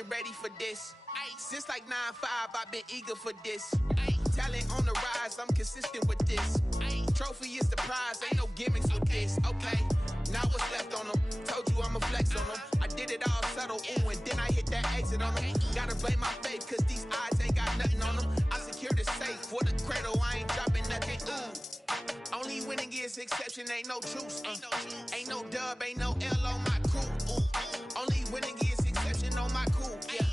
been ready for this. Since like 9-5, I've been eager for this. Talent on the rise, I'm consistent with this. Trophy is the prize, ain't no gimmicks with this. Okay, now what's left on them? Told you I'ma flex on them. I did it all subtle, ooh, and then I hit that exit on them. Gotta blame my faith, cause these odds ain't got nothing on them. I secured the safe for the cradle, I ain't dropping nothing, ooh. Only winning is exception, ain't no truce. Ain't no dub, ain't no L on my crew. Ooh. Only winning is exception on my crew. Yeah.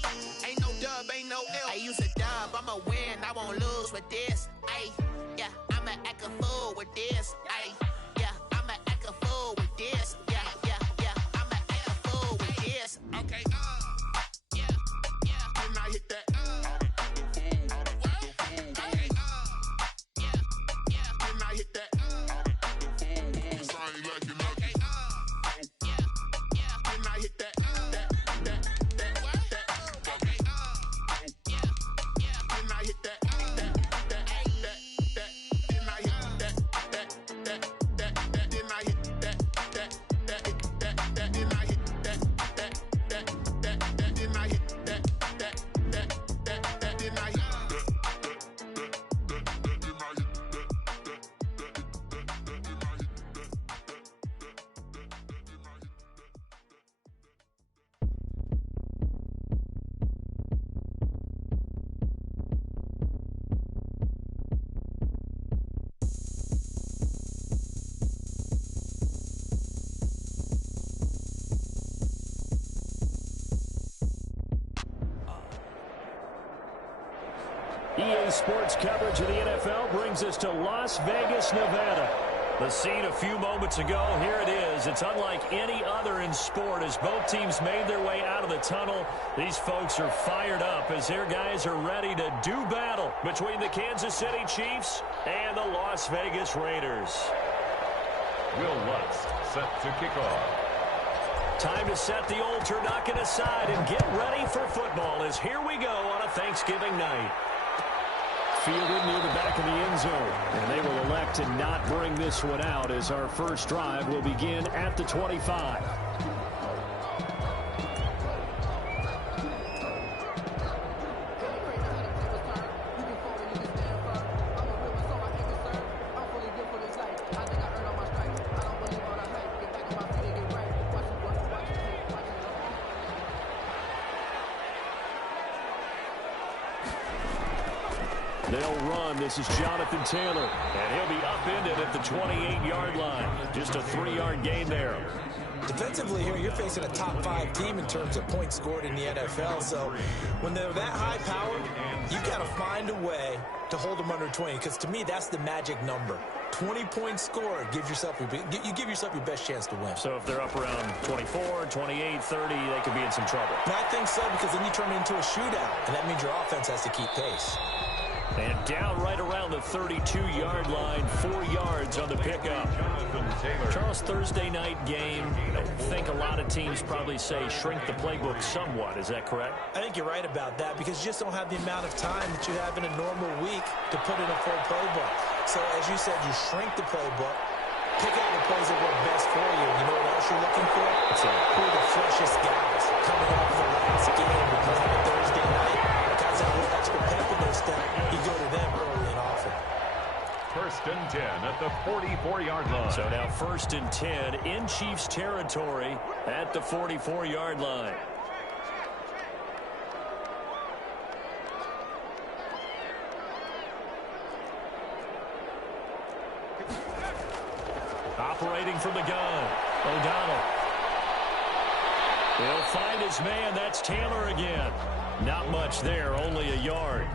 Ain't no dub, ain't no L. I use a dub, I'ma win, I won't lose with this. Ay, yeah, I'ma act a fool with this. Ay, yeah, I'ma act a fool with this. Yeah, yeah, yeah, I'ma act a fool with this. Okay, yeah, yeah. Then I hit that. Okay, yeah, yeah. Then I hit that. EA Sports coverage of the NFL brings us to Las Vegas, Nevada. The scene a few moments ago, here it is. It's unlike any other in sport as both teams made their way out of the tunnel. These folks are fired up as their guys are ready to do battle between the Kansas City Chiefs and the Las Vegas Raiders. Will Lutz set to kick off. Time to set the old turducken aside and get ready for football as here we go on a Thanksgiving night. Fielded near the back of the end zone, and they will elect to not bring this one out as our first drive will begin at the 25. They'll run. This is Jonathan Taylor, and he'll be upended at the 28-yard line. Just a 3-yard gain there. Defensively here, you're facing a top 5 team in terms of points scored in the NFL. So when they're that high powered, you got to find a way to hold them under 20. Because to me, that's the magic number. 20 points scored, you give yourself your best chance to win. So if they're up around 24, 28, 30, they could be in some trouble. And I think so, because then you turn it into a shootout, and that means your offense has to keep pace. And down right around the 32-yard line, 4 yards on the pickup. Charles, Thursday night game, I think a lot of teams probably say shrink the playbook somewhat. Is that correct? I think you're right about that because you just don't have the amount of time that you have in a normal week to put in a full playbook. So as you said, you shrink the playbook, pick out the plays that work best for you. You know what else you're looking for? Who are the freshest guys coming off the last game because on a Thursday night, guys that have extra pep in their step, you go to them early and often. First and 10 at the 44-yard line. So now first and 10 in Chiefs territory at the 44-yard line. Operating from the gun, O'Donnell. He'll find his man. That's Taylor again. Not much there, only a yard.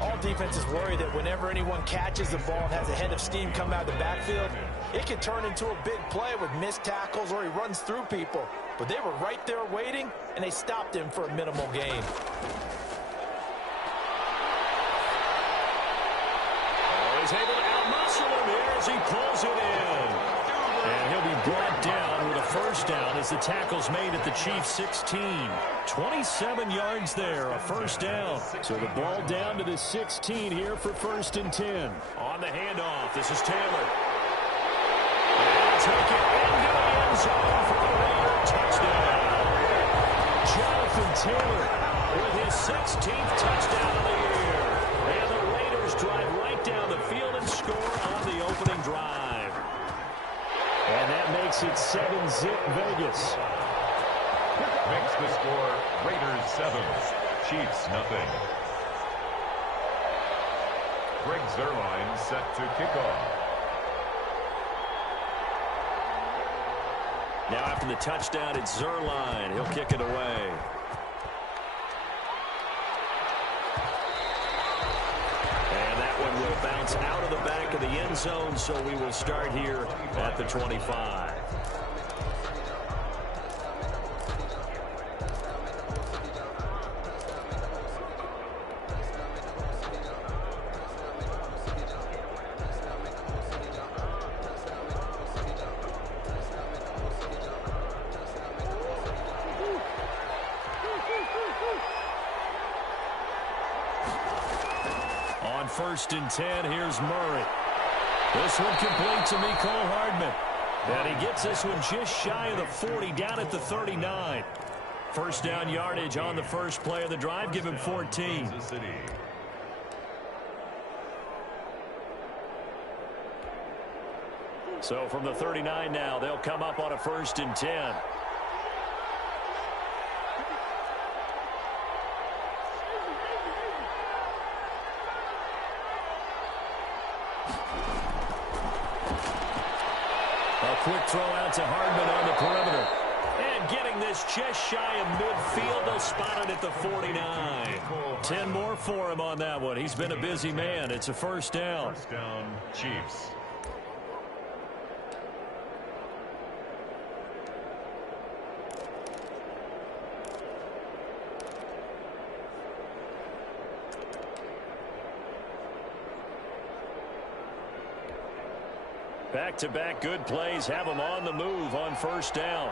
All defenses worry that whenever anyone catches the ball and has a head of steam come out of the backfield, it can turn into a big play with missed tackles or he runs through people. But they were right there waiting, and they stopped him for a minimal gain. Oh, he's able to outmuscle him here as he pulls it in. And he'll be brought down with a first down as the tackle's made at the Chiefs' 16. 27 yards there, a first down. So the ball down to the 16 here for first and 10. On the handoff, this is Taylor. And take it into the end zone for the Raider touchdown. Jonathan Taylor with his 16th touchdown of the year. And the Raiders drive right down the field and score on the opening drive. And that makes it 7-zip Vegas. Makes the score Raiders 7, Chiefs nothing. Greg Zuerlein set to kick off. Now after the touchdown, it's Zuerlein. He'll kick it away. And that one will bounce out of the back of the end zone, so we will start here at the 25. On 1st and 10, here's Murray. This one complete to Mecole Hardman. And he gets this one just shy of the 40, down at the 39. First down yardage on the first play of the drive. Give him 14. So from the 39 now, they'll come up on a 1st and 10. A quick throw out to Hardman on the perimeter. And getting this just shy of midfield, they'll spot it at the 49. 10 more for him on that one. He's been a busy man. It's a first down. First down, Chiefs. Back-to-back good plays have them on the move on first down.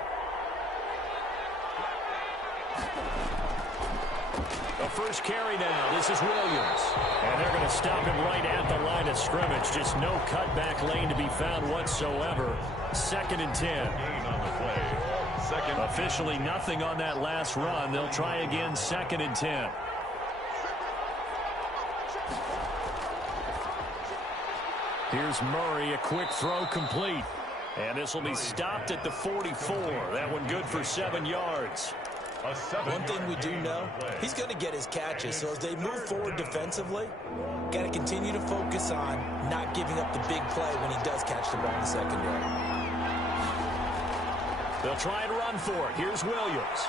The first carry now. This is Williams. And they're going to stop him right at the line of scrimmage. Just no cutback lane to be found whatsoever. 2nd and 10. Gain on the play. Second. Officially nothing on that last run. They'll try again 2nd and 10. Here's Murray, a quick throw complete. And this will be stopped at the 44. That one good for 7 yards. One thing we do know, he's going to get his catches. So as they move forward defensively, got to continue to focus on not giving up the big play when he does catch the ball in the secondary. They'll try and run for it. Here's Williams.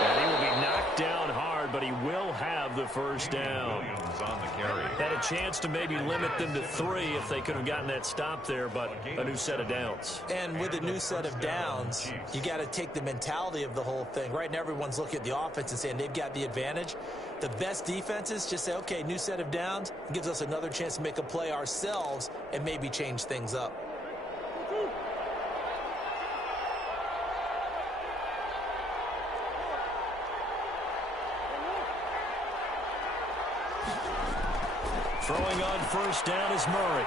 And he will be knocked down hard, but he will have the first down. Williams on the carry. Had a chance to maybe limit them to 3 if they could have gotten that stop there, but a new set of downs. And with a new set of downs, you got to take the mentality of the whole thing. Right now, everyone's looking at the offense and saying they've got the advantage. The best defenses just say, okay, new set of downs, gives us another chance to make a play ourselves and maybe change things up. Throwing on first down is Murray.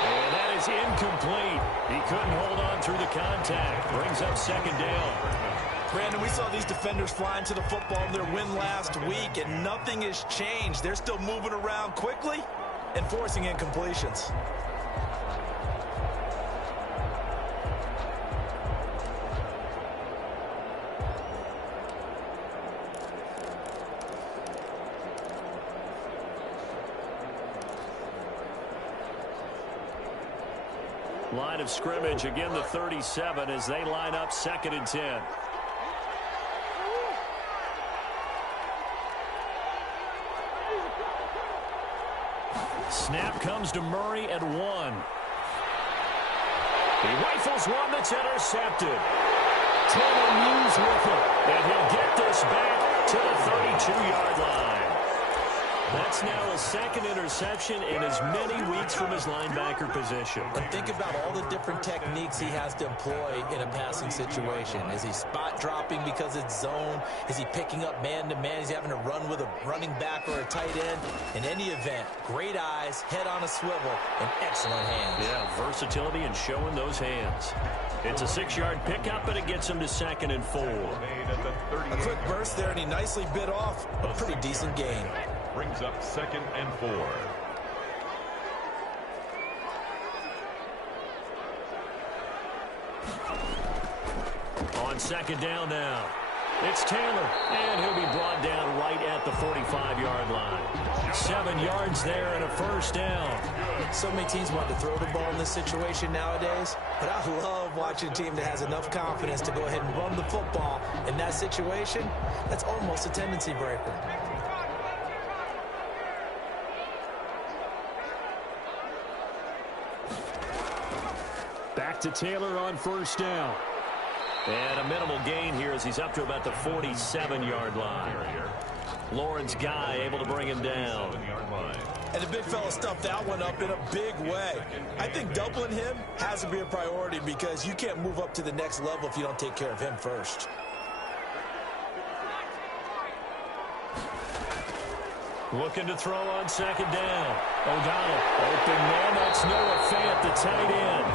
And that is incomplete. He couldn't hold on through the contact. Brings up 2nd down. Brandon, we saw these defenders flying to the football in their win last week, and nothing has changed. They're still moving around quickly and forcing incompletions. Line of scrimmage, again the 37 as they line up 2nd and 10. Snap comes to Murray at 1. He rifles one that's intercepted. Taylor moves with it, and he'll get this back to the 32-yard line. That's now a second interception in as many weeks from his linebacker position. And think about all the different techniques he has to employ in a passing situation. Is he spot dropping because it's zone? Is he picking up man-to-man? Is he having to run with a running back or a tight end? In any event, great eyes, head on a swivel, and excellent hands. Yeah, versatility and showing those hands. It's a 6-yard pickup, and it gets him to 2nd and 4. A quick burst there, and he nicely bit off a pretty decent gain. Brings up 2nd and 4. On 2nd down now. It's Taylor, and he'll be brought down right at the 45-yard line. 7 yards there and a 1st down. So many teams want to throw the ball in this situation nowadays, but I love watching a team that has enough confidence to go ahead and run the football. In that situation, that's almost a tendency breaker. Back to Taylor on 1st down. And a minimal gain here as he's up to about the 47-yard line. Lawrence Guy able to bring him down. And the big fella stuffed that one up in a big way. I think doubling him has to be a priority because you can't move up to the next level if you don't take care of him first. Looking to throw on 2nd down. O'Donnell, open man, that's Noah Fant, the tight end.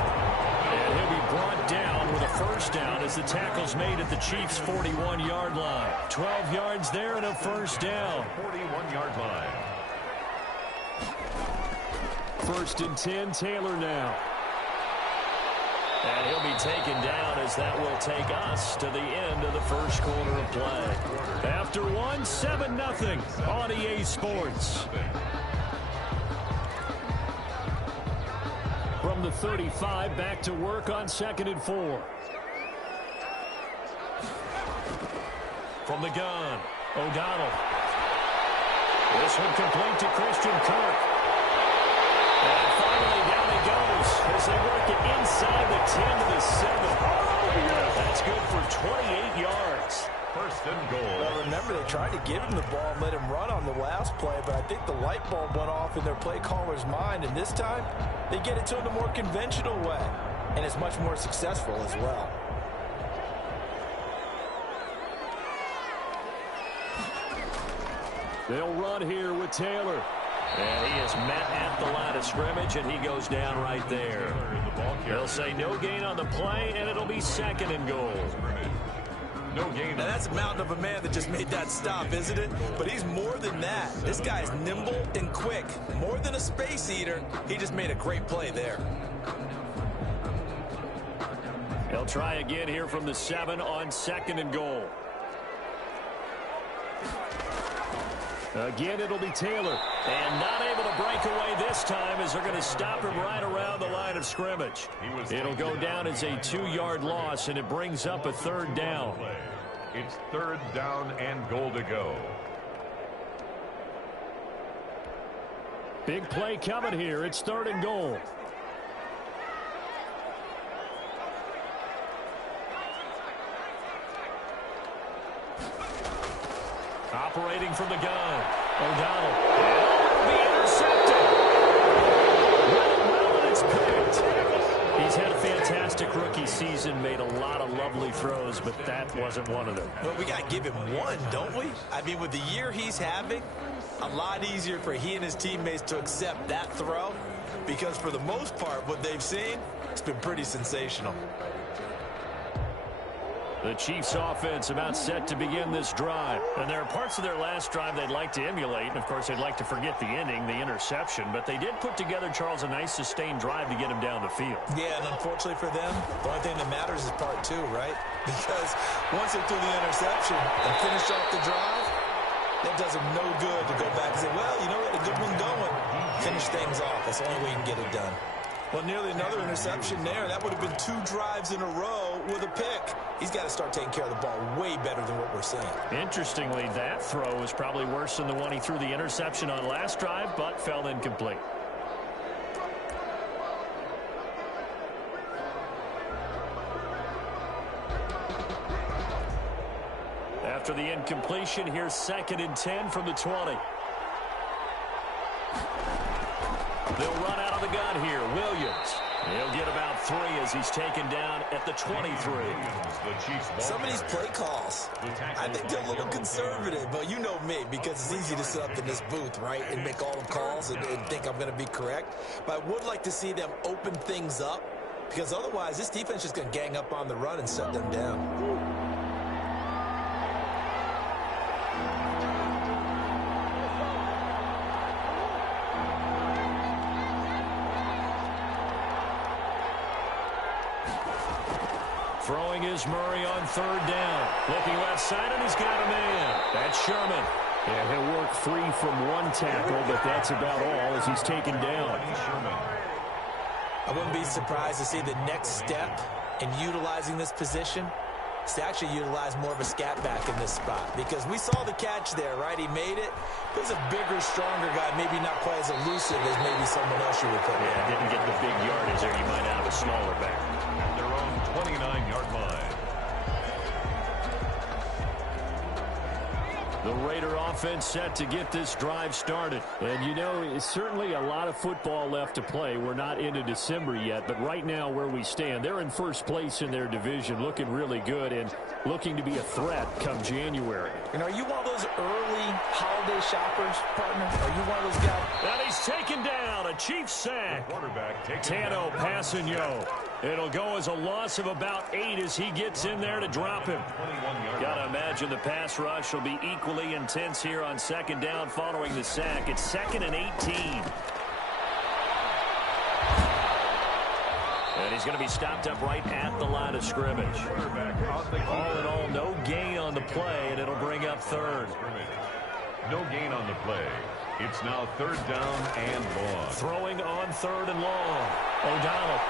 And he'll be brought down with a 1st down as the tackle's made at the Chiefs' 41-yard line. 12 yards there and a 1st down. 41-yard line. 1st and 10, Taylor now. And he'll be taken down as that will take us to the end of the 1st quarter of play. After 7-0 on EA Sports. From the 35, back to work on 2nd and 4. From the gun, O'Donnell. This one complete to Christian Kirk. And finally down he goes as they work it inside the 10 to the 7. That's good for 28 yards. 1st and goal. Well, remember, they tried to give him the ball and let him run on the last play, but I think the light bulb went off in their play caller's mind, and this time they get it to him a more conventional way, and it's much more successful as well. They'll run here with Taylor. And he is met at the line of scrimmage, and he goes down right there. They'll say no gain on the play, and it'll be 2nd and goal. No gain. Now, that's a mountain of a man that just made that stop, isn't it? But he's more than that. This guy's nimble and quick. More than a space eater, he just made a great play there. He'll try again here from the 7 on 2nd and goal. Again, it'll be Taylor. And not able to break away this time as they're going to stop him right around the line of scrimmage. It'll go down as a 2-yard loss, and it brings up a 3rd down. It's 3rd down and goal to go. Big play coming here. It's 3rd and goal. Operating from the gun. O'Donnell. It'll be intercepted. Well, it's picked. He's had a fantastic rookie season, made a lot of lovely throws, but that wasn't one of them. Well, we got to give him one, don't we? I mean, with the year he's having, a lot easier for he and his teammates to accept that throw because for the most part, what they've seen, it's been pretty sensational. The Chiefs offense about set to begin this drive. And there are parts of their last drive they'd like to emulate. And, of course, they'd like to forget the ending, the interception. But they did put together, Charles, a nice sustained drive to get him down the field. Yeah, and unfortunately for them, the only thing that matters is part 2, right? Because once they threw the interception and finished off the drive, that does them no good to go back and say, well, you know what, a good one going. Finish things off. That's the only way you can get it done. Well, nearly another interception there. That would have been 2 drives in a row with a pick. He's got to start taking care of the ball way better than what we're seeing. Interestingly, that throw was probably worse than the one he threw the interception on last drive, but fell incomplete. After the incompletion, here's 2nd and 10 from the 20. They'll run out of the gun here. Williams. He'll get about 3 as he's taken down at the 23. Some of these play calls, I think they're a little conservative, but you know me, because it's easy to sit up in this booth, right, and make all the calls and think I'm going to be correct. But I would like to see them open things up, because otherwise this defense is going to gang up on the run and shut them down. Throwing is Murray on 3rd down. Looking left side, and he's got a man. That's Sherman. Yeah, he'll work free from one tackle, but that's about all as he's taken down. I wouldn't be surprised to see the next step in utilizing this position is to actually utilize more of a scat back in this spot, because we saw the catch there, right? He made it. He's a bigger, stronger guy, maybe not quite as elusive as maybe someone else you would put in. Yeah, didn't get the big yardage there. You might have a smaller back. At their own 29-yard line. The Raider offense set to get this drive started. And, you know, it's certainly a lot of football left to play. We're not into December yet, but right now where we stand, they're in first place in their division, looking really good and looking to be a threat come January. And are you one of those early holiday shoppers, partner? Are you one of those guys? And he's taken down. A Chiefs sack. Tano Passanio. It'll go as a loss of about 8 as he gets in there to drop him. Gotta imagine the pass rush will be equally intense here on 2nd down following the sack. It's 2nd and 18. And he's going to be stopped up right at the line of scrimmage. All in all, no gain on the play, and it'll bring up 3rd. No gain on the play. It's now 3rd down and long. Throwing on 3rd and long. O'Donnell.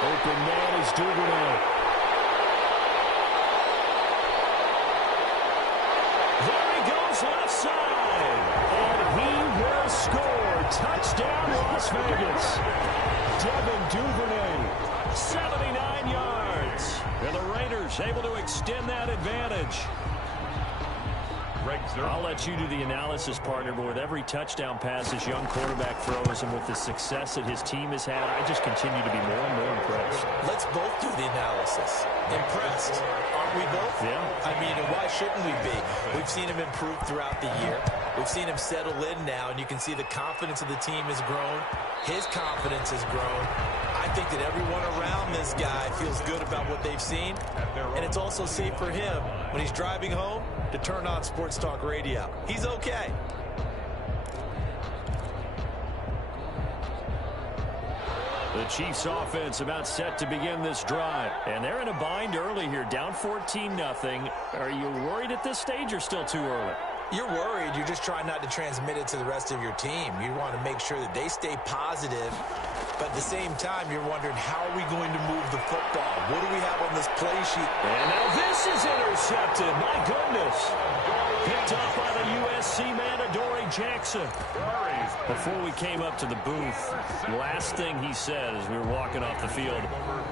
Open man is Duvernay. There he goes left side. And he will score. Touchdown, Las Vegas. Devin Duvernay. 79 yards. And the Raiders able to extend that advantage. I'll let you do the analysis, partner, but with every touchdown pass this young quarterback throws and with the success that his team has had, I just continue to be more and more impressed. Let's both do the analysis. Impressed. Aren't we both? Yeah. I mean, and why shouldn't we be? We've seen him improve throughout the year. We've seen him settle in now, and you can see the confidence of the team has grown. His confidence has grown. I think that everyone around this guy feels good about what they've seen, and it's also safe for him when he's driving home to turn on Sports Talk Radio. He's okay. The Chiefs offense about set to begin this drive. And they're in a bind early here, down 14-0. Are you worried at this stage or still too early? You're worried. You're just trying not to transmit it to the rest of your team. You want to make sure that they stay positive. But at the same time, you're wondering, how are we going to move the football? What do we have on this play sheet? And now this is intercepted. My goodness. Picked up by the USC man, Adoree Jackson. Before we came up to the booth, last thing he said as we were walking off the field,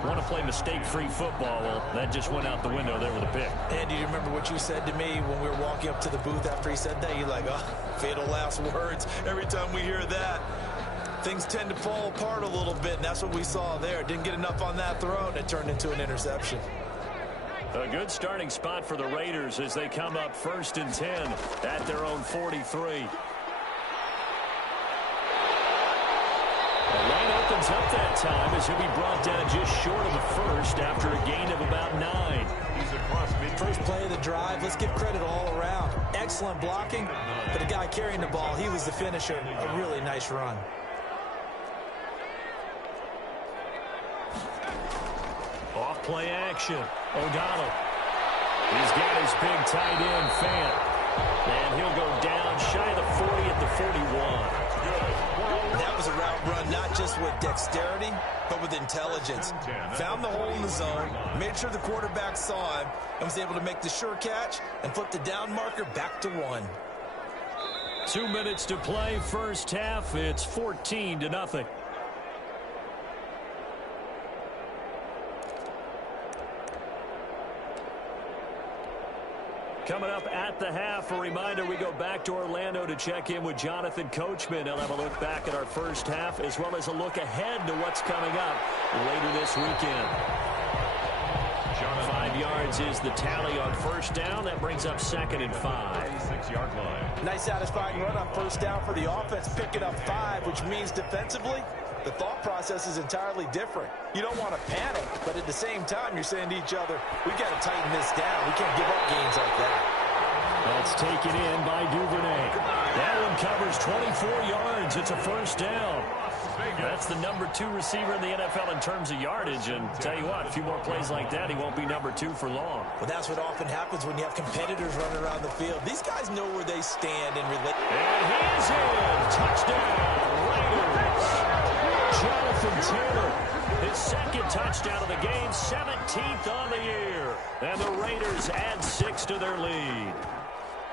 want to play mistake-free football. Well, that just went out the window there with a pick. And do you remember what you said to me when we were walking up to the booth after he said that? You're like, oh, fatal last words. Every time we hear that, things tend to fall apart a little bit, and that's what we saw there. Didn't get enough on that throw, and it turned into an interception. A good starting spot for the Raiders as they come up 1st and 10 at their own 43. The lane opens up that time as he'll be brought down just short of the first after a gain of about 9. First play of the drive, let's give credit all around. Excellent blocking, but the guy carrying the ball, he was the finisher. A really nice run. Off play action. O'Donnell. He's got his big tight end, Fant. And he'll go down shy of the 40 at the 41. That was a route run, not just with dexterity, but with intelligence. Found the hole in the zone, made sure the quarterback saw him, and was able to make the sure catch and flip the down marker back to 1. 2 minutes to play, first half. It's 14-0. Coming up at the half, a reminder we go back to Orlando to check in with Jonathan Coachman. He'll have a look back at our first half as well as a look ahead to what's coming up later this weekend. 5 yards is the tally on first down. That brings up 2nd and 5. 6-yard line. Nice satisfying run on first down for the offense, picking up 5, which means defensively, the thought process is entirely different. You don't want to panic, but at the same time, you're saying to each other, we got to tighten this down. We can't give up gains like that. That's taken in by Duvernay. That one covers 24 yards. It's a first down. That's the number 2 receiver in the NFL in terms of yardage. And tell you what, a few more plays like that, he won't be number 2 for long. Well, that's what often happens when you have competitors running around the field. These guys know where they stand and relate. And he is in. Touchdown, Raiders. Jonathan Taylor, his 2nd touchdown of the game, 17th on the year. And the Raiders add 6 to their lead.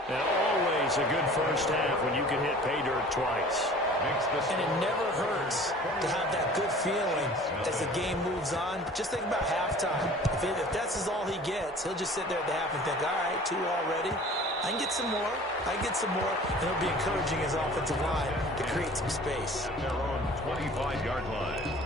And always a good first half when you can hit pay dirt twice. And it never hurts to have that good feeling as the game moves on. Just think about halftime. If that's all he gets, he'll just sit there at the half and think, all right, 2 already. I can get some more. I can get some more. And he'll be encouraging his offensive line to create some space. Their own 25-yard line.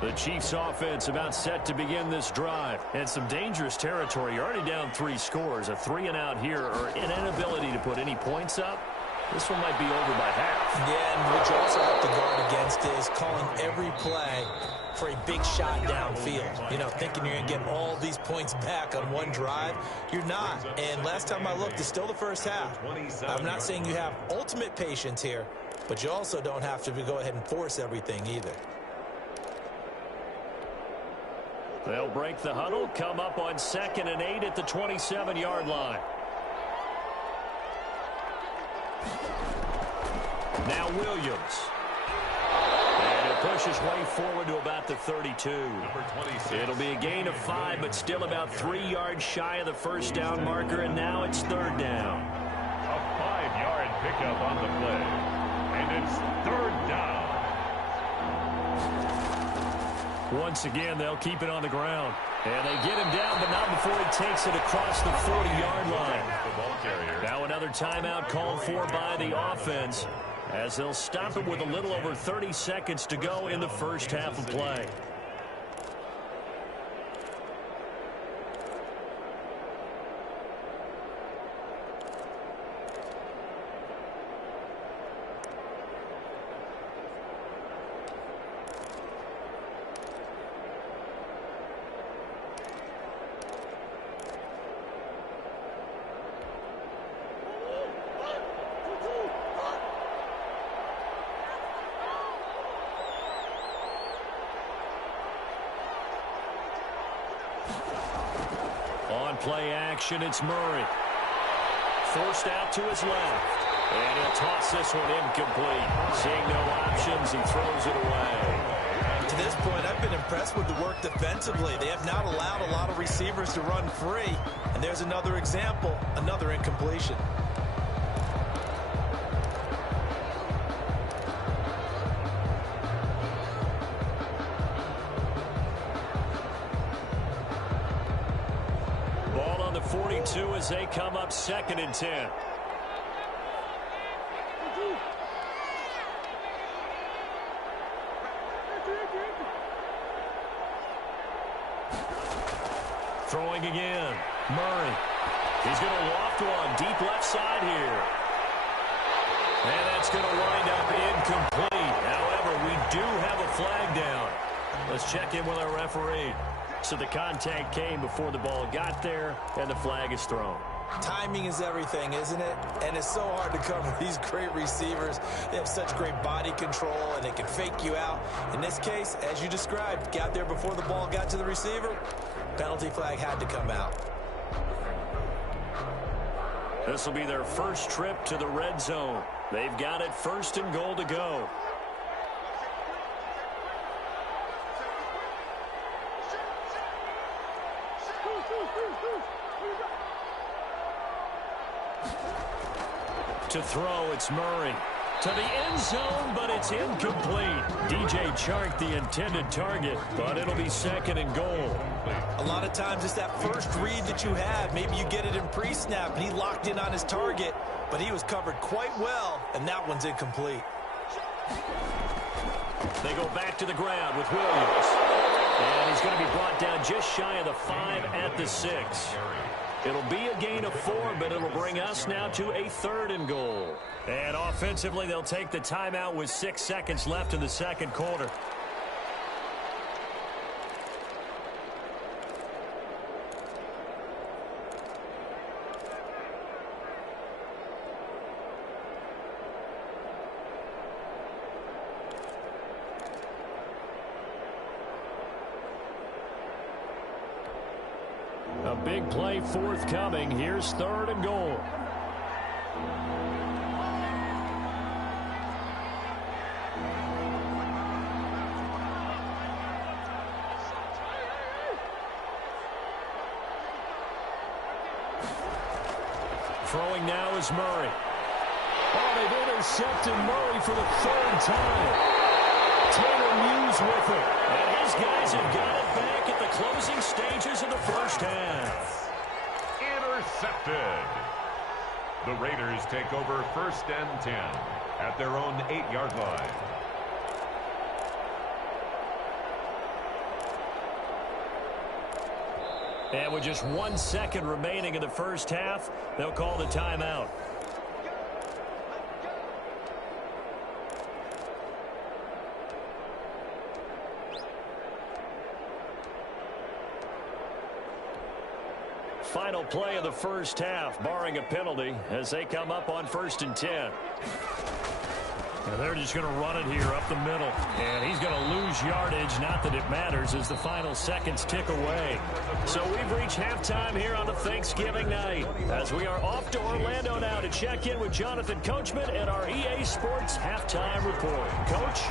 The Chiefs offense about set to begin this drive. And some dangerous territory. You're already down 3 scores. A 3-and-out here or an inability to put any points up. This one might be over by half. Yeah, and what you also have to guard against is calling every play for a big shot downfield. You know, thinking you're going to get all these points back on one drive. You're not. And last time I looked, it's still the first half. I'm not saying you have ultimate patience here, but you also don't have to go ahead and force everything either. They'll break the huddle, come up on 2nd and 8 at the 27-yard line. Now Williams. And it pushes way forward to about the 32. It'll be a gain of 5, but still about 3 yards shy of the first down marker, and now it's 3rd down. A 5-yard pickup on the play. And it's 3rd down. Once again, they'll keep it on the ground. And they get him down, but not before he takes it across the 40-yard line. Now another timeout called for by the offense, as they'll stop it with a little over 30 seconds to go in the first half of play. Play action, it's Murray. Forced out to his left. And he'll toss this one incomplete. Seeing no options, he throws it away. To this point, I've been impressed with the work defensively. They have not allowed a lot of receivers to run free. And there's another example, another incompletion. As they come up 2nd and 10. Throwing again. Murray. He's going to loft one deep left side here. And that's going to wind up incomplete. However, we do have a flag down. Let's check in with our referee. So the contact came before the ball got there, and the flag is thrown. Timing is everything, isn't it? And it's so hard to cover these great receivers. They have such great body control, and they can fake you out. In this case, as you described, got there before the ball got to the receiver. Penalty flag had to come out. This will be their first trip to the red zone. They've got it 1st and goal to go. To throw, it's Murray. to the end zone, but it's incomplete. DJ Chark, the intended target, but it'll be 2nd and goal. A lot of times it's that first read that you have. Maybe you get it in pre-snap, and he locked in on his target, but he was covered quite well, and that one's incomplete. They go back to the ground with Williams. And he's going to be brought down just shy of the 5 at the 6. It'll be a gain of 4, but it'll bring us now to a 3rd and goal. And offensively, they'll take the timeout with 6 seconds left in the second quarter. A big play forthcoming. Here's 3rd and goal. Throwing now is Murray. Oh, they've intercepted Murray for the 3rd time. Taylor Muse with it. And his guys have got it back at the closing stages of the first half. Intercepted. The Raiders take over 1st and 10 at their own 8-yard line. And with just 1 second remaining in the first half, they'll call the timeout. Final play of the first half, barring a penalty, as they come up on 1st and 10. And they're just going to run it here up the middle. And he's going to lose yardage. Not that it matters as the final seconds tick away. So we've reached halftime here on a Thanksgiving night, as we are off to Orlando now to check in with Jonathan Coachman and our EA Sports halftime report. Coach?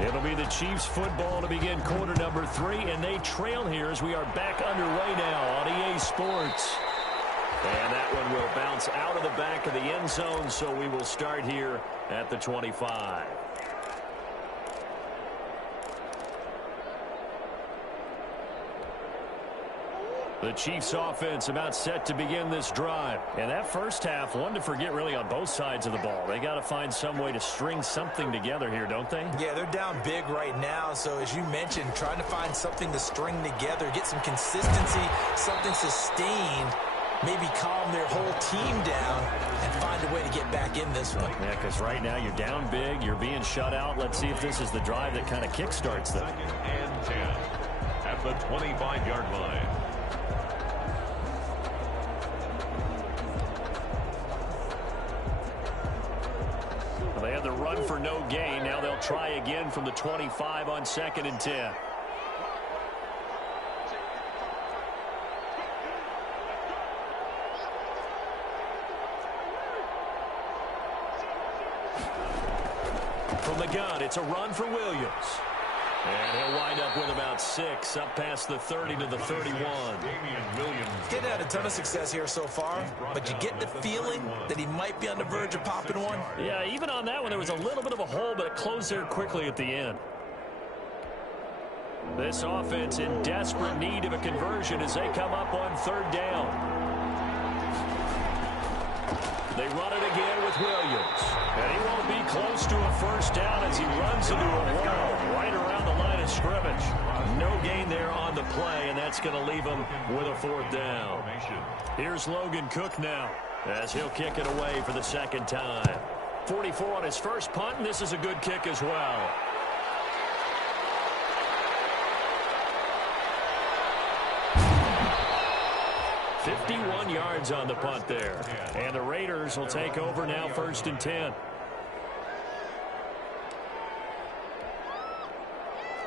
It'll be the Chiefs football to begin quarter number 3, and they trail here as we are back underway now on EA Sports. And that one will bounce out of the back of the end zone, so we will start here at the 25. The Chiefs offense about set to begin this drive. And that first half, one to forget really on both sides of the ball. They got to find some way to string something together here, don't they? Yeah, they're down big right now. So as you mentioned, trying to find something to string together, get some consistency, something sustained, maybe calm their whole team down and find a way to get back in this one. Yeah, because right now you're down big, you're being shut out. Let's see if this is the drive that kind of kickstarts them. 2nd and 10 at the 25-yard line. They had the run for no gain. Now they'll try again from the 25 on 2nd and 10. From the gun, it's a run for Williams. And he'll wind up with about 6, up past the 30 to the 31. Getting had a ton of success here so far, but you get the feeling that he might be on the verge of popping one. Yeah, even on that one, there was a little bit of a hole, but it closed there quickly at the end. This offense in desperate need of a conversion as they come up on 3rd down. They run it again with Williams. And he won't be close to a first down as he runs into a wall right around the line of scrimmage. No gain there on the play, and that's going to leave him with a 4th down. Here's Logan Cook now as he'll kick it away for the 2nd time. 44 on his first punt, and this is a good kick as well. .51 yards on the punt there. And the Raiders will take over now 1st and 10.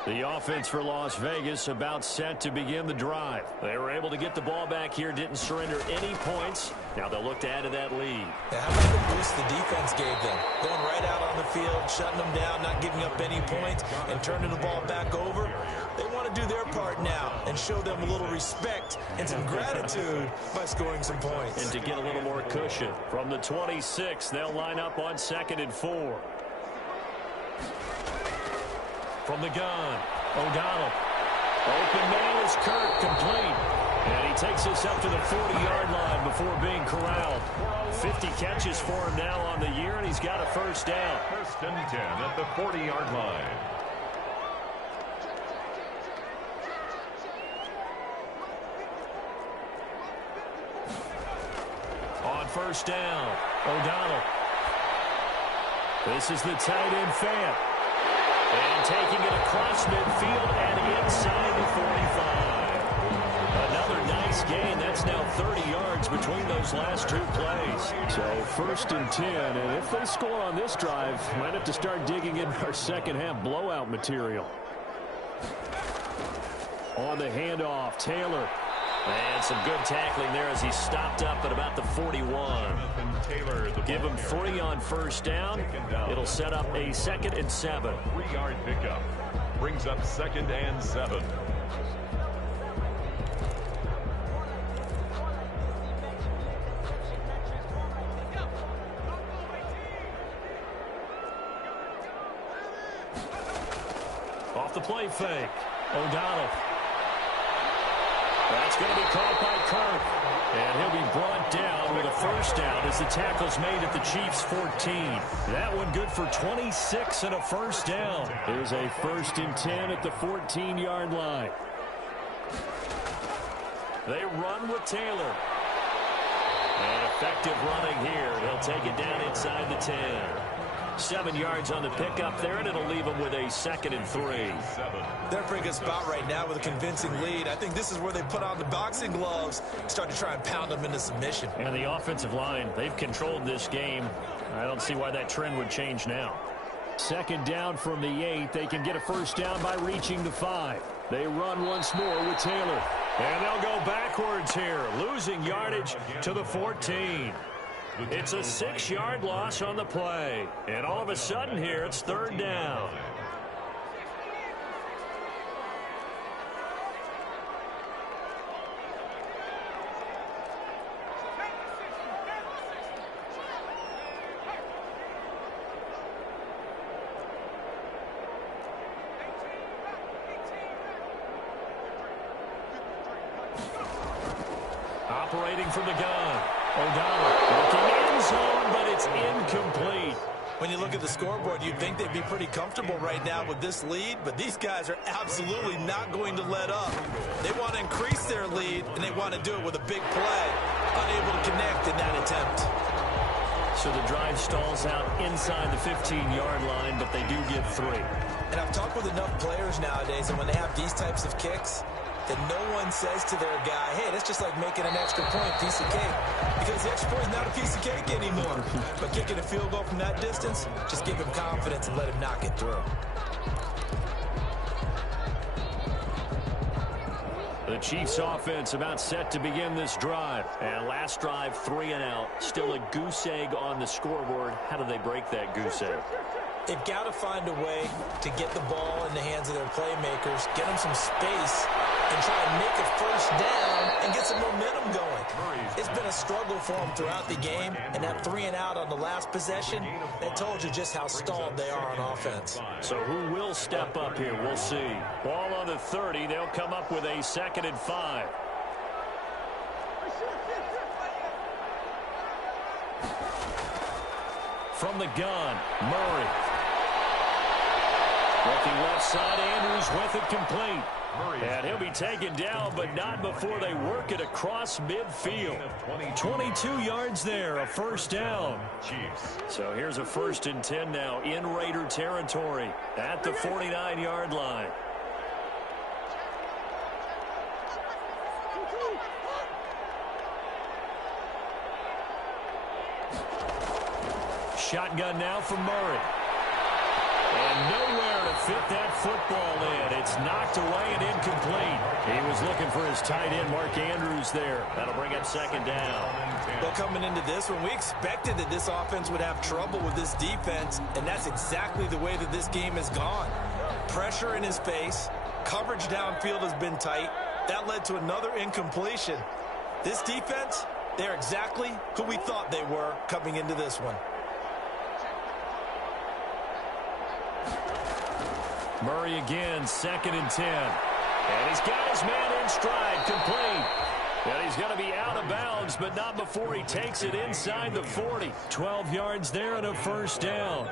The offense for Las Vegas about set to begin the drive. They were able to get the ball back here, didn't surrender any points. Now they'll look to add to that lead. Yeah, how about the boost the defense gave them? Going right out on the field, shutting them down, not giving up any points, and turning the ball back over. They want to do their part now and show them a little respect and some gratitude by scoring some points. And to get a little more cushion. From the 26, they'll line up on 2nd and 4. From the gun, O'Donnell. Open man is Kirk, complete. And he takes us up to the 40-yard line before being corralled. 50 catches for him now on the year, and he's got a first down. 1st and 10 at the 40-yard line. On 1st down, O'Donnell. This is the tight end Fant. And taking it across midfield and inside the 45. Another nice gain. That's now 30 yards between those last 2 plays. So 1st and 10, and if they score on this drive, might have to start digging in our second half blowout material. On the handoff, Taylor. And some good tackling there as he stopped up at about the 41. Give him 3 on 1st down. It'll set up a 2nd and 7. 3-yard pickup. Brings up 2nd and 7. Off the play fake. O'Donnell. That's going to be caught by Kirk. And he'll be brought down with a first down as the tackle's made at the Chiefs' 14. That one good for 26 and a first down. Here's a 1st and 10 at the 14-yard line. They run with Taylor. And effective running here. They'll take it down inside the 10. 7 yards on the pickup there, and it'll leave them with a 2nd and 3. They're in a pretty good spot right now with a convincing lead. I think this is where they put on the boxing gloves, start to try and pound them into submission. And the offensive line, they've controlled this game. I don't see why that trend would change now. 2nd down from the 8. They can get a first down by reaching the 5. They run once more with Taylor. And they'll go backwards here, losing yardage to the 14. It's a 6-yard loss on the play. And all of a sudden here, it's 3rd down. Operating from the gun. O'Donnell looking end zone, but it's incomplete. When you look at the scoreboard, you'd think they'd be pretty comfortable right now with this lead, but these guys are absolutely not going to let up. They want to increase their lead, and they want to do it with a big play. Unable to connect in that attempt. So the drive stalls out inside the 15-yard line, but they do get 3. And I've talked with enough players nowadays, and when they have these types of kicks, that no one says to their guy, hey, that's just like making an extra point, piece of cake. Because the extra point is not a piece of cake anymore. But kicking a field goal from that distance, just give him confidence and let him knock it through. The Chiefs offense about set to begin this drive. And last drive, 3 and out. Still a goose egg on the scoreboard. How do they break that goose egg? They've got to find a way to get the ball in the hands of their playmakers, get them some space, and try and make a first down and get some momentum going. It's been a struggle for them throughout the game, and that 3 and out on the last possession, that told you just how stalled they are on offense. So who will step up here? We'll see. Ball on the 30. They'll come up with a 2nd and 5. From the gun, Murray. Looking left side, Andrews with it complete. And he'll be taken down, but not before they work it across midfield. 22 yards there, a first down. So here's a 1st and 10 now in Raider territory at the 49-yard line. Shotgun now from Murray. And nowhere to fit that football in. is knocked away and incomplete. He was looking for his tight end, Mark Andrews, there. That'll bring up second down. Well, coming into this one, we expected that this offense would have trouble with this defense, and that's exactly the way that this game has gone. Pressure in his face. Coverage downfield has been tight. That led to another incompletion. This defense, they're exactly who we thought they were coming into this one. Murray again, 2nd and 10. And he's got his man in stride, complete. And he's going to be out of bounds, but not before he takes it inside the 40. 12 yards there and a first down.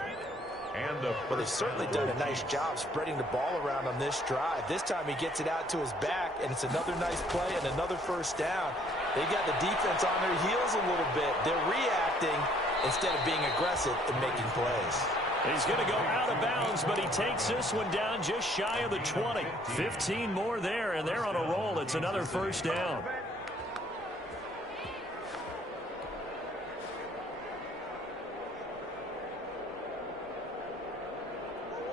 Well, they've certainly done a nice job spreading the ball around on this drive. This time he gets it out to his back, and it's another nice play and another first down. They got the defense on their heels a little bit. They're reacting instead of being aggressive and making plays. He's going to go out of bounds, but he takes this one down just shy of the 20. 15 more there, and they're on a roll. It's another first down.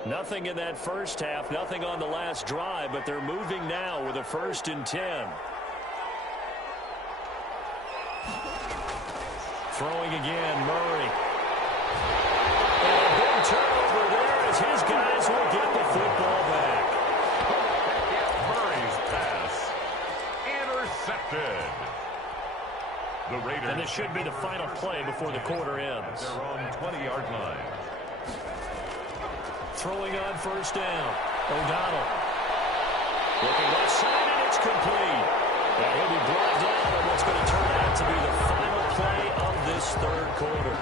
Nothing in that first half, nothing on the last drive, but they're moving now with a 1st and 10. Throwing again, Murray. And a big turnover there as his guys will get the football back. Murray's pass intercepted. The Raiders. And this should be the final play before the quarter ends. Their own 20-yard line. Throwing on first down. O'Donnell. Looking left side, and it's complete. And he'll be brought down on what's going to turn out to be the final play of this third quarter.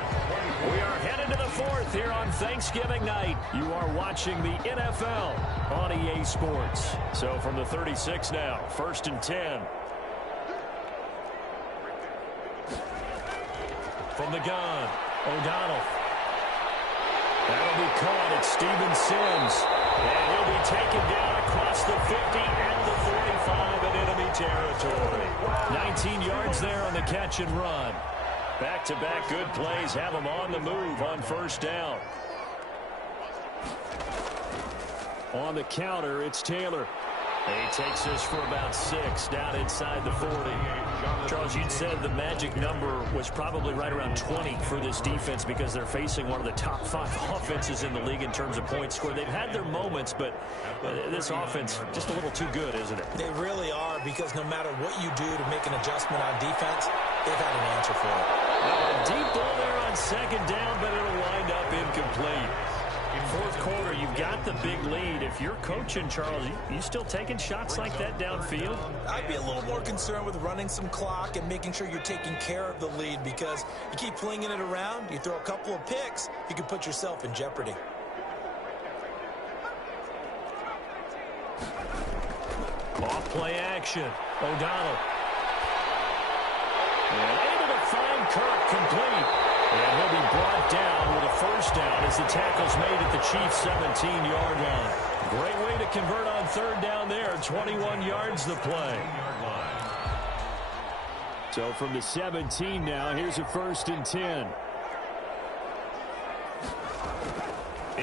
We are headed to the 4th here on Thanksgiving night. You are watching the NFL on EA Sports. So from the 36 now, 1st and 10. From the gun, O'Donnell. That'll be caught at Steven Sims. And he'll be taken down across the 50 and the 45 in enemy territory. 19 yards there on the catch and run. Back-to-back good plays have him on the move on first down. On the counter, it's Taylor. And he takes this for about 6 down inside the 40. Charles, you'd said the magic number was probably right around 20 for this defense because they're facing one of the top 5 offenses in the league in terms of points scored. They've had their moments, but this offense just a little too good, isn't it? They really are, because no matter what you do to make an adjustment on defense, they've had an answer for it. A deep ball there on second down, but it'll wind up incomplete. In fourth quarter, you've got the big lead. If you're coaching, Charles, you still taking shots like that downfield? I'd be a little more concerned with running some clock and making sure you're taking care of the lead, because you keep flinging it around, you throw a couple of picks, you can put yourself in jeopardy. Off play action. O'Donnell. And able to find Kirk, complete. And he'll be brought down with a first down as the tackle's made at the Chiefs' 17-yard line. Great way to convert on third down there. 21 yards the play. So from the 17 now, here's a 1st and 10.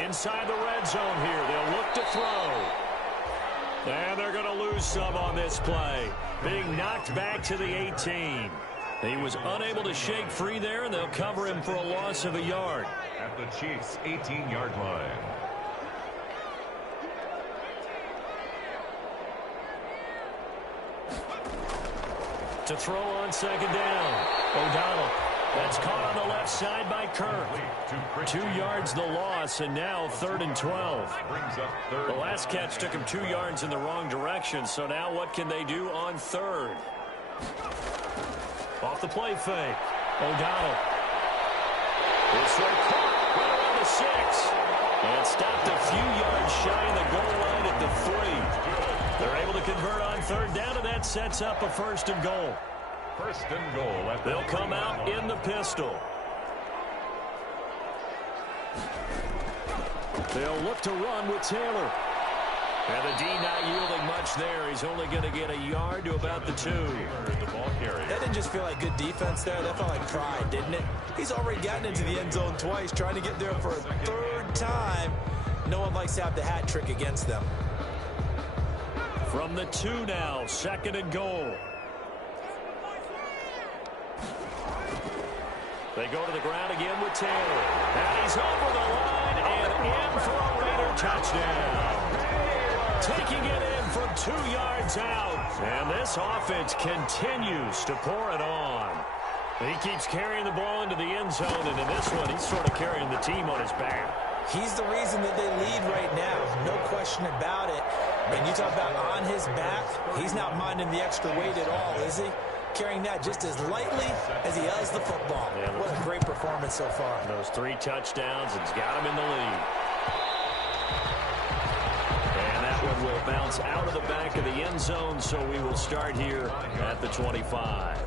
Inside the red zone here. They'll look to throw. And they're going to lose some on this play. Being knocked back to the 18. He was unable to shake free there, and they'll cover him for a loss of a yard. At the Chiefs' 18-yard line. To throw on second down. O'Donnell. That's caught on the left side by Kirk. 2 yards the loss, and now 3rd and 12. The last catch took him 2 yards in the wrong direction, so now what can they do on third? Off the play fake. O'Donnell. This one caught right around the 6. And stopped a few yards shy of the goal line at the 3. They're able to convert on third down, and that sets up a 1st and goal. 1st and goal. They'll come out in the pistol. They'll look to run with Taylor. And the D not yielding much there. He's only going to get a yard to about the 2. That didn't just feel like good defense there. That felt like pride, didn't it? He's already gotten into the end zone twice, trying to get there for a 3rd time. No one likes to have the hat trick against them. From the 2 now, 2nd and goal. They go to the ground again with Taylor. And he's over the line and in for a Raider touchdown. Taking it in from 2 yards out. And this offense continues to pour it on. He keeps carrying the ball into the end zone, and in this one, he's sort of carrying the team on his back. He's the reason that they lead right now. No question about it. And you talk about on his back, he's not minding the extra weight at all, is he? Carrying that just as lightly as he does the football. Yeah, what a great performance so far. Those 3 touchdowns, it's got him in the lead. And that one will bounce out of the back of the end zone, so we will start here at the 25.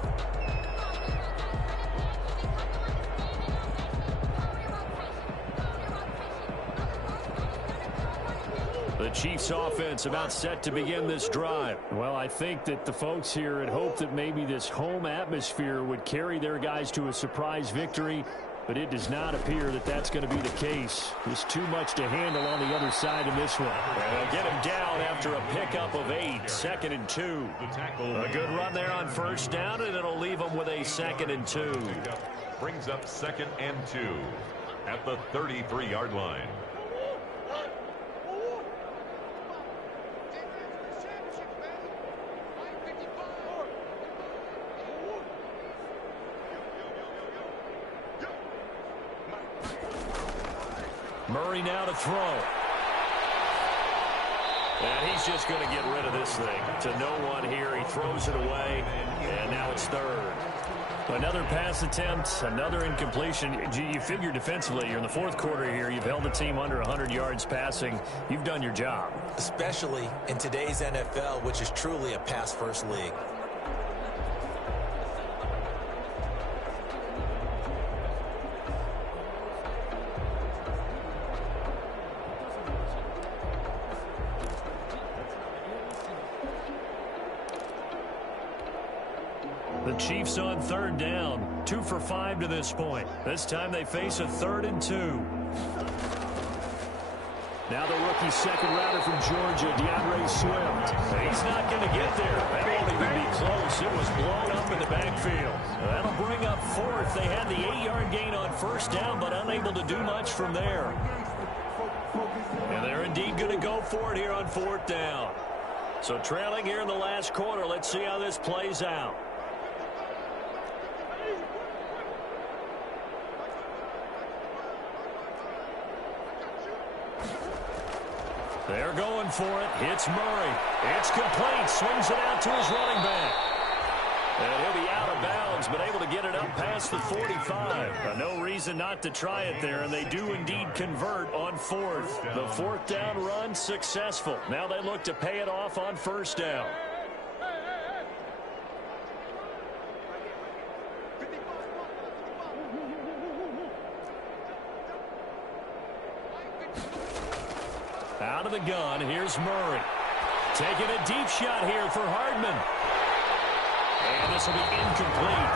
The Chiefs offense about set to begin this drive. Well, I think that the folks here had hoped that maybe this home atmosphere would carry their guys to a surprise victory, but it does not appear that that's going to be the case. There's too much to handle on the other side in this one. And they'll get him down after a pickup of 8, 2nd and 2. A good run there on 1st down, and it'll leave them with a 2nd and 2. Brings up 2nd and 2 at the 33-yard line. Murray now to throw. And he's just going to get rid of this thing. To no one here. He throws it away. And now it's 3rd. Another pass attempt, another incompletion. You figure defensively, you're in the 4th quarter here. You've held the team under 100 yards passing. You've done your job. Especially in today's NFL, which is truly a pass-first league. The Chiefs on 3rd down, 2 for 5 to this point. This time they face a 3rd and 2. Now the rookie second rounder from Georgia, DeAndre Swift. He's not going to get there. That won't even be close. It was blown up in the backfield. That'll bring up 4th. They had the 8-yard gain on 1st down, but unable to do much from there. And they're indeed going to go for it here on 4th down. So trailing here in the last quarter. Let's see how this plays out. They're going for it. It's Murray. It's complete. Swings it out to his running back. And he'll be out of bounds, but able to get it up past the 45. No reason not to try it there, and they do indeed convert on 4th. The 4th down run successful. Now they look to pay it off on 1st down. Out of the gun, here's Murray. Taking a deep shot here for Hardman. And this will be incomplete.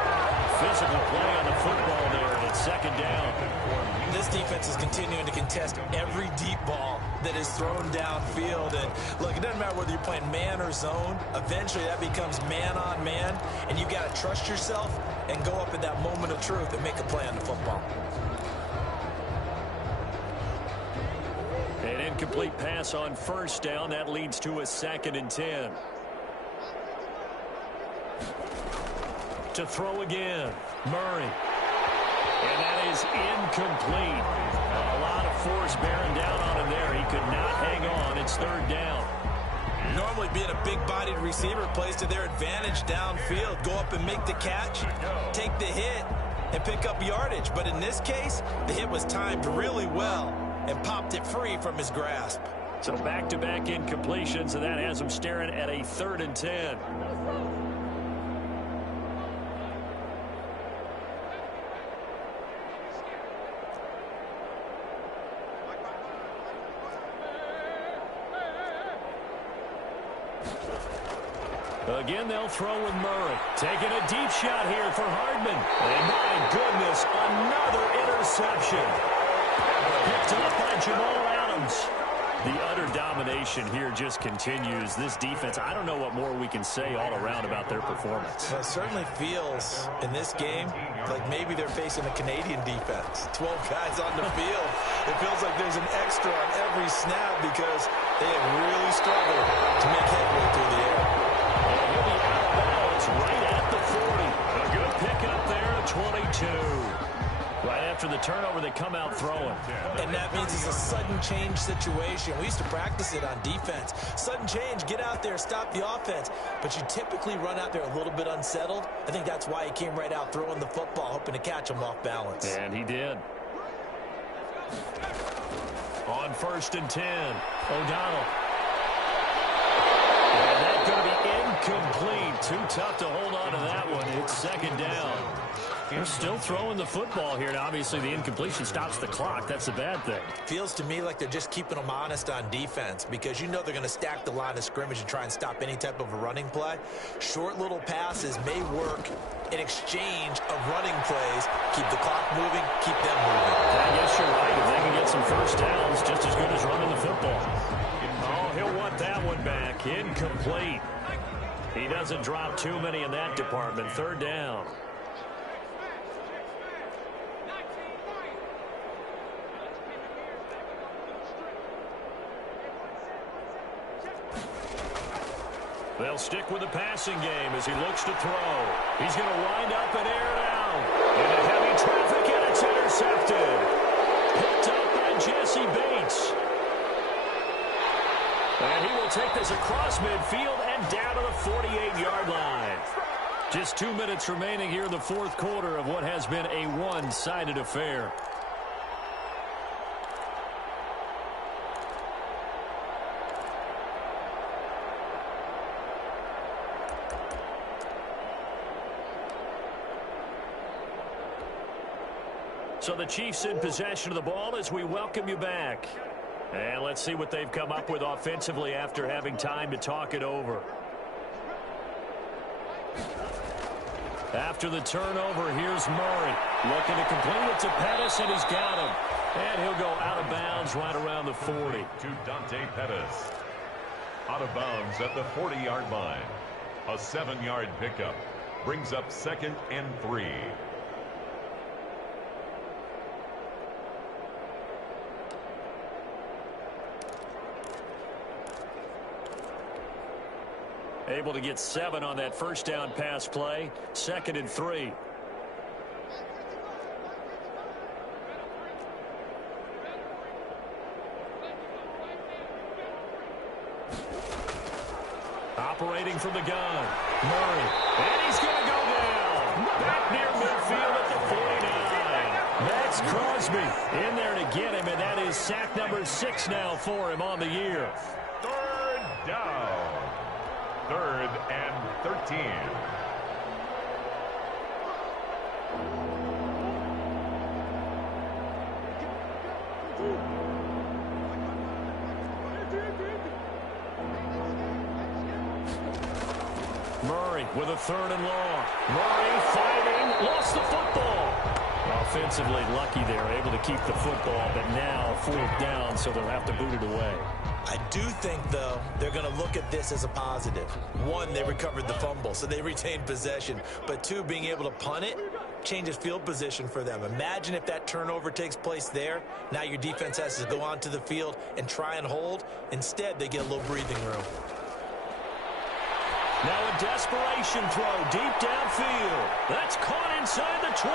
Physical play on the football there, and it's 2nd down. This defense is continuing to contest every deep ball that is thrown downfield. And look, it doesn't matter whether you're playing man or zone. Eventually that becomes man on man, and you got to trust yourself and go up at that moment of truth and make a play on the football. An incomplete pass on 1st down. That leads to a 2nd and 10. To throw again, Murray. And that is incomplete. A lot of force bearing down on him there. He could not hang on. It's 3rd down. Normally being a big-bodied receiver plays to their advantage downfield. Go up and make the catch, take the hit, and pick up yardage. But in this case, the hit was timed really well and popped it free from his grasp. So back-to-back incompletions, and that has him staring at a 3rd and 10. Again, they'll throw with Murray. Taking a deep shot here for Hardman. And my goodness, another interception. Picked up by Jamal Adams. The utter domination here just continues. This defense, I don't know what more we can say all around about their performance. Well, it certainly feels in this game like maybe they're facing a Canadian defense. 12 guys on the field. It feels like there's an extra on every snap because they have really struggled to make headway through the air. He'll be out of bounds right at the 40. A good pickup there at 22. Right after the turnover, they come out throwing. And that means it's a sudden change situation. We used to practice it on defense. Sudden change, get out there, stop the offense. But you typically run out there a little bit unsettled. I think that's why he came right out throwing the football, hoping to catch him off balance. And he did. On 1st and 10, O'Donnell. And that's going to be incomplete. Too tough to hold on to that one. It's 2nd down. They're still throwing the football here, and obviously the incompletion stops the clock. That's the bad thing. Feels to me like they're just keeping them honest on defense because you know they're going to stack the line of scrimmage and try and stop any type of a running play. Short little passes may work in exchange of running plays. Keep the clock moving, keep them moving. I guess you're right. If they can get some first downs, just as good as running the football. Oh, he'll want that one back. Incomplete. He doesn't drop too many in that department. 3rd down. They'll stick with the passing game as he looks to throw. He's going to wind up and air it out. Into heavy traffic, and it's intercepted. Picked up by Jesse Bates. And he will take this across midfield and down to the 48-yard line. Just 2 minutes remaining here in the 4th quarter of what has been a one-sided affair. So the Chiefs in possession of the ball as we welcome you back. And let's see what they've come up with offensively after having time to talk it over. After the turnover, here's Murray. Looking to complete it to Pettis, and he's got him. And he'll go out of bounds right around the 40. To Dante Pettis. Out of bounds at the 40-yard line. A 7-yard pickup. Brings up 2nd and 3. Able to get 7 on that first down pass play. 2nd and 3. Operating from the gun. Murray. And he's going to go down. Back near midfield at the 49. That's Crosby in there to get him, and that is sack number 6 now for him on the year. 3rd down. 3rd and 13. Murray with a 3rd and long. Murray fighting, lost the football. Offensively lucky there, able to keep the football, but now 4th down, so they'll have to boot it away. I do think, though, they're going to look at this as a positive. 1, they recovered the fumble, so they retained possession. But 2, being able to punt it changes field position for them. Imagine if that turnover takes place there. Now your defense has to go onto the field and try and hold. Instead, they get a little breathing room. Now a desperation throw deep downfield. That's caught inside the 20.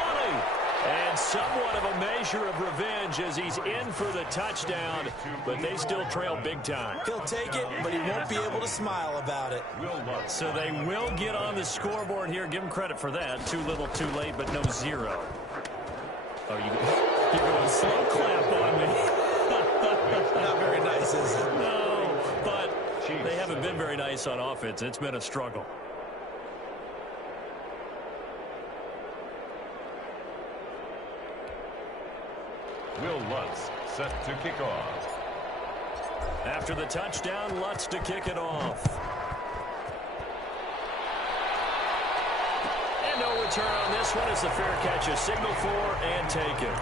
And somewhat of a measure of revenge as he's in for the touchdown, but they still trail big time. He'll take it, but he won't be able to smile about it. So they will get on the scoreboard here. Give him credit for that. Too little, too late, but no 0. Oh, you're going to slow clap on me. Not very nice, is it? No, but they haven't been very nice on offense. It's been a struggle. Will Lutz set to kick off. After the touchdown, Lutz to kick it off. And no return on this one as the fair catch is signaled for and taken.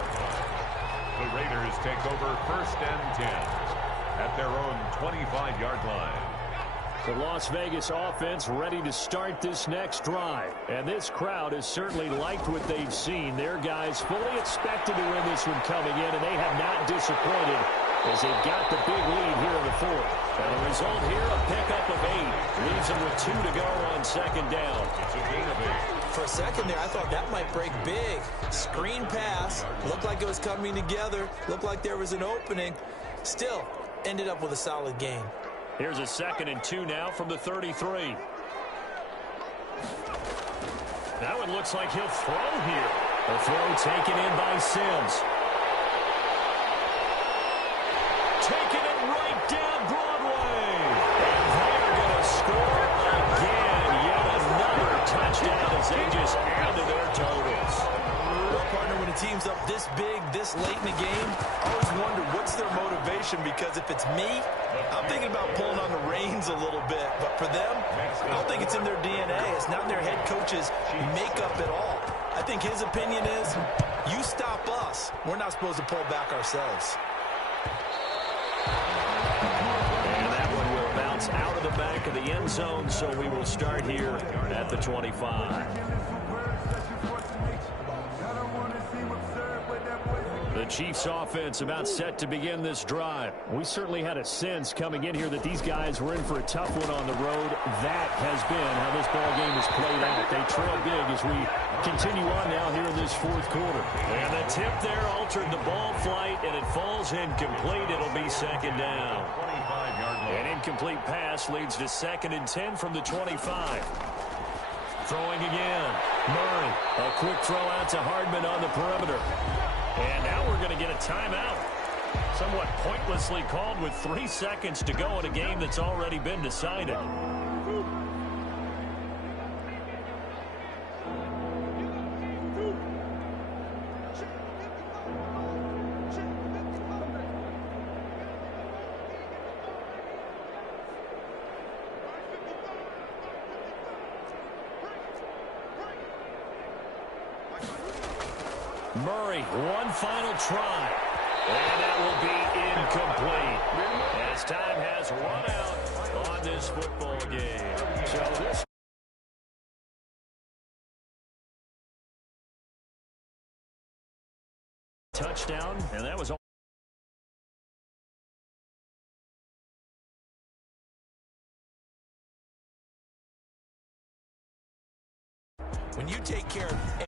The Raiders take over 1st and 10. at their own 25-yard line. The Las Vegas offense ready to start this next drive. And this crowd has certainly liked what they've seen. Their guys fully expected to win this one coming in, and they have not disappointed as they've got the big lead here in the fourth. And the result here, a pickup of 8. Leaves them with 2 to go on second down. It's a gain of 8. For a second there, I thought that might break big. Screen pass. Looked like it was coming together. Looked like there was an opening. Still, ended up with a solid gain. Here's a 2nd and 2 now from the 33. That one looks like he'll throw here. The throw taken in by Sims. Taking it right down Broadway. And they're going to score again. Yet another touchdown as they just add to their totals. Well, partner, when a team's up this big, this late in the game, I always wonder what's their motivation, because if it's me, I'm thinking about pulling on the reins a little bit. But for them, I don't think it's in their DNA. It's not in their head coach's makeup at all. I think his opinion is, you stop us, we're not supposed to pull back ourselves. And that one will bounce out of the back of the end zone, so we will start here at the 25. The Chiefs offense about set to begin this drive. We certainly had a sense coming in here that these guys were in for a tough one on the road. That has been how this ball game has played out. They trail big as we continue on now here in this fourth quarter. And the tip there altered the ball flight, and it falls incomplete. It'll be second down. 25-yard line. An incomplete pass leads to 2nd and 10 from the 25. Throwing again. Murray. A quick throw out to Hardman on the perimeter. And now we're going to get a timeout. Somewhat pointlessly called with 3 seconds to go in a game that's already been decided. Murray, one final try. And that will be incomplete. As time has run out on this football game. So this touchdown, and that was all. When you take care of